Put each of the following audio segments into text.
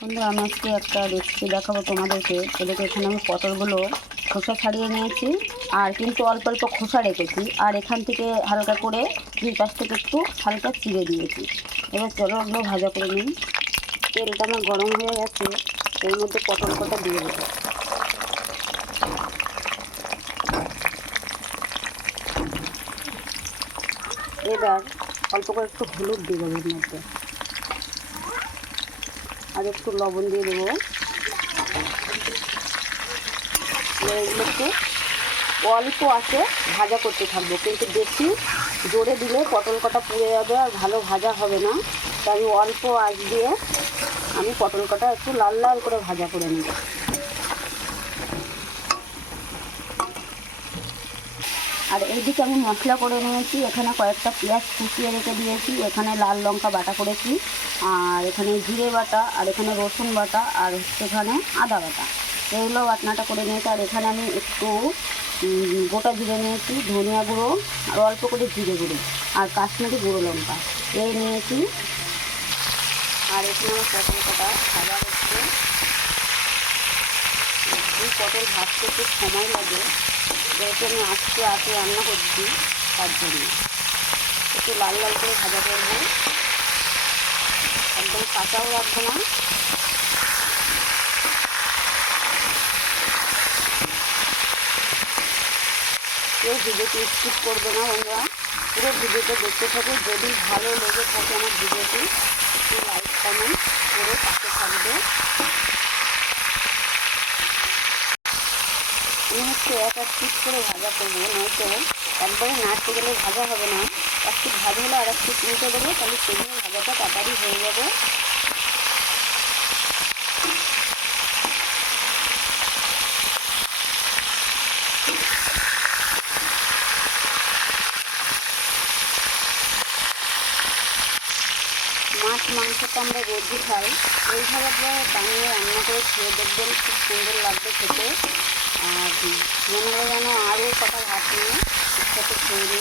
বন্ধুরা আমি আজকে একটা রেসিপি দেখাবো তোমাদেরকে। এদেরকে এখানে আমি পটলগুলো খোসা ছাড়িয়ে নিয়েছি, আর কিন্তু অল্প অল্প খোসা রেখেছি। আর এখান থেকে হালকা করে দুই পাশ থেকে একটু হালকা চিড়ে দিয়েছি। এবার চলো ওগুলো ভাজা করে নিই। তেলটা আমার গরম হয়ে গেছে, এর মধ্যে পটল কটা দিয়ে দেবো। এবার অল্প করে একটু হলুদ দিয়ে দেবো এর মধ্যে। আর একটু লবণ দিয়ে দেবো। অল্প আছে ভাজা করতে থাকব, কিন্তু বেশি জোরে দিলে পটল কটা পুড়ে যাবে আর ভালো ভাজা হবে না। তাই অল্প আঁচ দিয়ে আমি পটল কটা একটু লাল লাল করে ভাজা করে নেব। আর এইদিকে আমি মশলা করে নিয়েছি, এখানে কয়েকটা পেঁয়াজ কুচিয়ে রেখে দিয়েছি, এখানে লাল লঙ্কা বাটা করেছি, আর এখানে জিরে বাটা, আর এখানে রসুন বাটা, আর এখানে আদা বাটা। এগুলো বাটনাটা করে নিয়েছি, আর এখানে আমি একটু গোটা জিরে নিয়েছি, ধনিয়া গুঁড়ো, আর অল্প করে জিরে গুঁড়ো, আর কাশ্মীরি গুঁড়ো লঙ্কা। এই নিয়েছি। আর এখানে আমার পটল কটা ভাজা হচ্ছে। এই পটল ভাজতে একটু সময় লাগে। যেহেতু আমি আজকে আজকে রান্না করছি তার জন্য একটু লাল লাল করে ভাজা করব। একদম কাঁচাও রাখব না। কেউ ভিডিওটি স্কিপ করবে না বন্ধুরা। পুরো ভিডিওটা দেখতে থাকো। যদি ভালো লেগে থাকে আমার ভিডিওটি, একটু লাইক কমেন্ট করে পাশে থাকবে। আমি হচ্ছে এক এক পিস করে ভাজা করব, নয়তো একবারে নাড়তে গেলে ভাজা হবে না। এক পিস ভাজা হলে আর এক পিস উল্টে দেবো তাহলে সেগুলো ভাজাটা তাড়াতাড়ি হয়ে যাবে। মাছ, মাংসটা আমরা রোজই খাই। আপনারা বানিয়ে রান্না করে খেয়ে দেখবেন খুব সুন্দর লাগবে খেতে। আর মনে হলো যেন আরও কটা ভাত নিয়ে একসাথে খেয়ে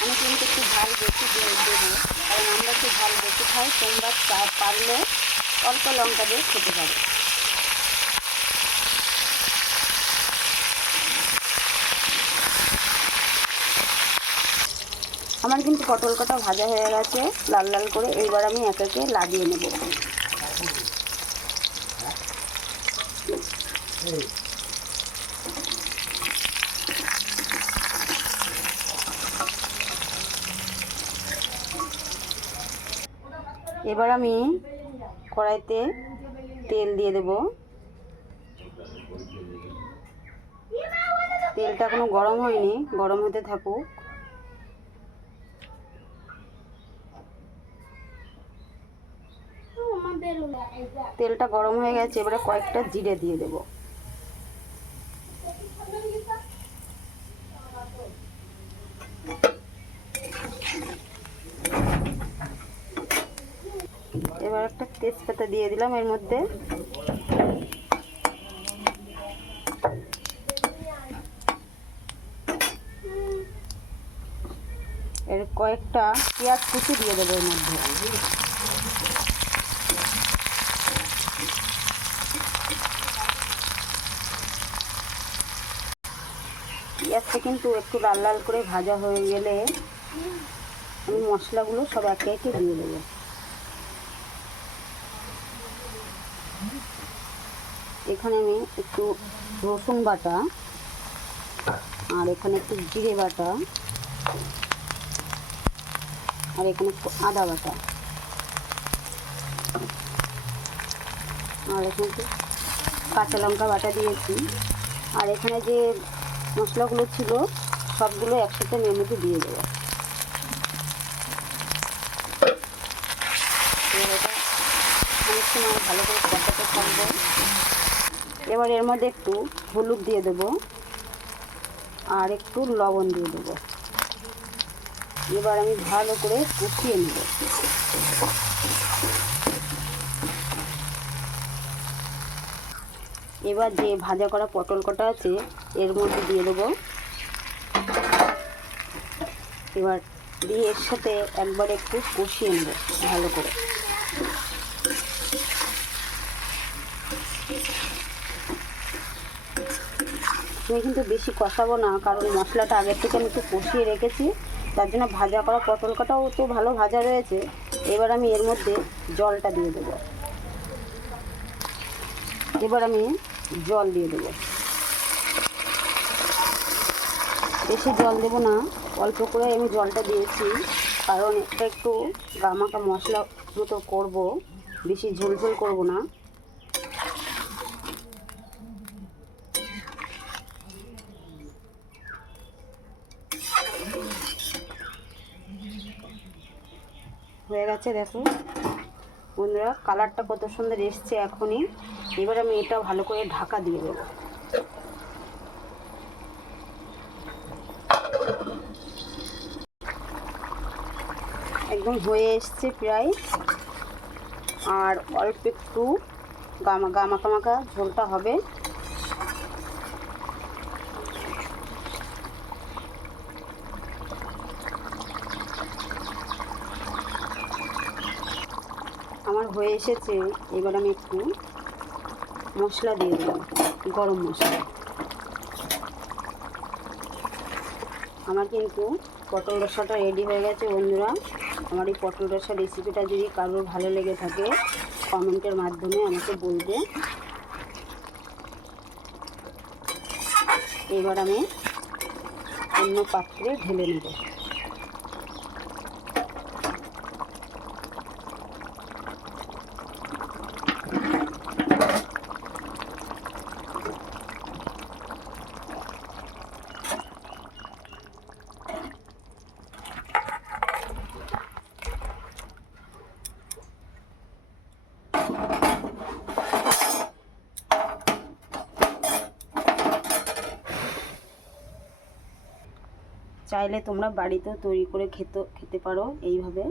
আমি কিন্তু একটু ঝাল বেশি দেবো, কারণ আমরা একটু ঝাল বেশি খাই, তোমরা পারলে অল্প লঙ্কা দিয়ে খেতে পারো। আমার কিন্তু পটল কটা ভাজা হয়ে গেছে, লাল লাল করে, এইবার আমি এক একে লাগিয়ে নেব। এবার আমি কড়াইতে তেল দিয়ে দেব। তেলটা এখনও গরম হয়নি, গরম হতে থাকুক। তেলটা গরম হয়ে গেছে, এবারে কয়েকটা জিরে দিয়ে দেব। এবার একটা তেজপাতা দিয়ে দিলাম এর মধ্যে। এর কয়েকটা পেঁয়াজ কুচি দিয়ে দেবো এর মধ্যে। পেঁয়াজটা কিন্তু একটু লাল লাল করে ভাজা হয়ে গেলে আমি মশলাগুলো সব একে একে দিয়ে দেবো। এখানে আমি একটু রসুন বাটা আর এখানে একটু জিরে বাটা আর এখানে একটু আদা বাটা। আর এখানে কাঁচা লঙ্কা বাটা দিয়েছি। আর এখানে যে মশলাগুলো ছিল, সবগুলো একসাথে এর মধ্যে দিয়ে দেবো। ভালো করে কষাতে থাকব। এবার এর মধ্যে একটু হলুদ দিয়ে দেবো আর একটু লবণ দিয়ে দেবো। এবার আমি ভালো করে কষিয়ে নেব। এবার যে ভাজা করা পটল কটা আছে, এর মধ্যে দিয়ে দেবো। এবার দিয়ে এর সাথে একবার একটু কষিয়ে নেব, ভালো করে। আমি কিন্তু বেশি কষাবো না, কারণ মশলাটা আগের থেকে আমি একটু কষিয়ে রেখেছি, তার জন্য ভাজা করা পটল কাটাও তো ভালো ভাজা রয়েছে। এবার আমি এর মধ্যে জলটা দিয়ে দেবো। এবার আমি জল দিয়ে দেবো। বেশি জল দেবো না, অল্প করে আমি জলটা দিয়েছি, কারণ এটা একটু গামাকা মশলা মতো করব, বেশি ঝোল ঝোল করব না। হয়ে গেছে দেখো। বন্ধুরা কালারটা কত সুন্দর এসছে এখনই। এবার আমি এটা ভালো করে ঢাকা দিয়ে দেবো। একদম হয়ে এসছে প্রায়। আর অল্প একটু গামা গামাকা মাখা ঝোলটা হবে। আমার হয়ে এসেছে। এবার আমি একটু মশলা দিয়ে দিলাম, গরম মশলা। আমার কিন্তু পটল রসাটা রেডি হয়ে গেছে, বন্ধুরা। আমার এই পটল রসা রেসিপিটা যদি কারোর ভালো লেগে থাকে কমেন্টের মাধ্যমে আমাকে বলবে। এবার আমি অন্য পাত্রে ঢেলে নেব। চাইলে তোমরা বাড়িতেও তৈরি করে খেতে খেতে পারো এইভাবে।